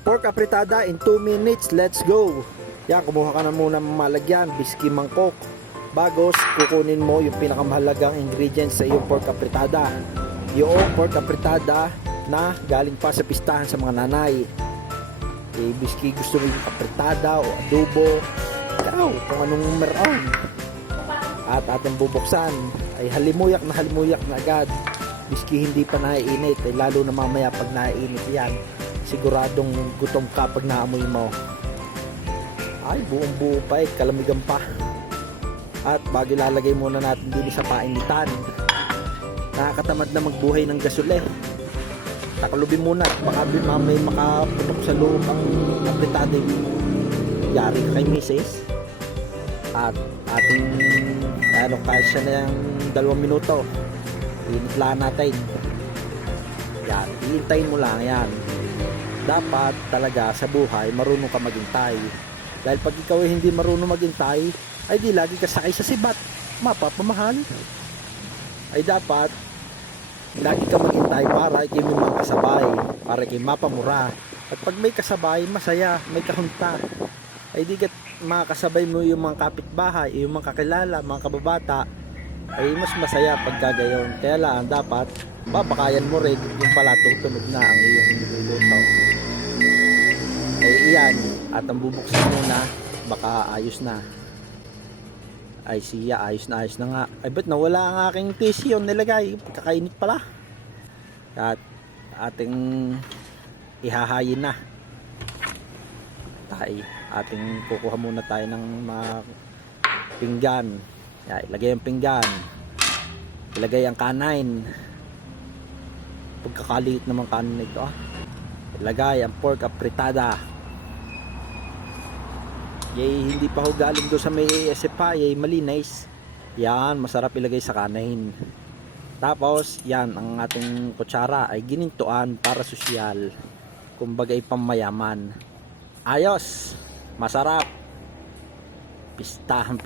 Pork apritada in 2 minutes. Let's go. Yan, kumuha ka na muna ng malagyan, biski mangkok. Bagos, kukunin mo yung pinakamahalagang ingredients sa iyong pork apritada. Yung pork apritada na galing pa sa pistahan sa mga nanay. Biski gusto mo yung apritada o adobo, ikaw kung anong meron. At ating bubuksan ay halimuyak na agad. Biski hindi pa naiinit, lalo na mamaya pag naiinit yan, siguradong gutom ka pag naamoy mo. Ay, buong buo pa kalamigan pa. At bago ilalagay muna natin din sa painitan, nakakatamad na magbuhay ng gasole. Takalubin muna at baka may makaputok sa loob ang apritada. Yari ka kay misis. At ating kaya siya na yung 2 minuto. Initlaan natin. Yan, iintayin mo lang yan. Dapat talaga sa buhay marunong ka maghintay. Dahil pag ikaw ay hindi marunong maghintay, ay di lagi ka sakay sa sibat, mapapamahal. Ay dapat lagi ka maghintay para ikay may mga kasabay, para ikay mapamura. At pag may kasabay, masaya, may kahunta. Ay di ka makakasabay mo yung mga kapitbahay, yung mga kakilala, mga kababata, ay mas masaya pag gagayon. Kaya lang dapat babakayan mo rin yung pala tutunog na ang iyong niluluto. Ay iyan, at ang bubuksan muna, baka ayos na. Ay siya, ayos na nga. Ay ba't nawala ang aking tissue yung nilagay? Kakainit pala. At ating ihahayin na. Ating kukuha muna tayo ng mga pinggan. Yan, ilagay ang pinggan. Ilagay ang kanain. Pagkakaliit naman kanin ito. Ilagay ang pork apritada. Yay, hindi pa ho galing doon sa may ASFA, yay malinis. Yan, masarap ilagay sa kanin. Tapos, yan, ang ating kutsara ay ginintuan para sosyal. Kumbaga pamayaman. Ayos, masarap. Pistahan.